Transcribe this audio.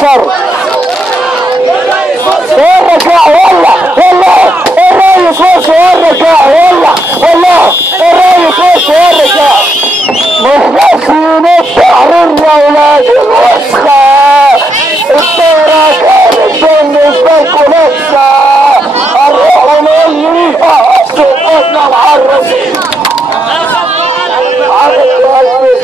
يكسر. الرجاء والله الرئيس وصل والرجاء والله الرئيس وصل والرجاء مخلصين التحرير يا ولاد الوسخة. الدورة كانت بالنسبة لكم لسه الروح ليها صوتنا معرسين على القلب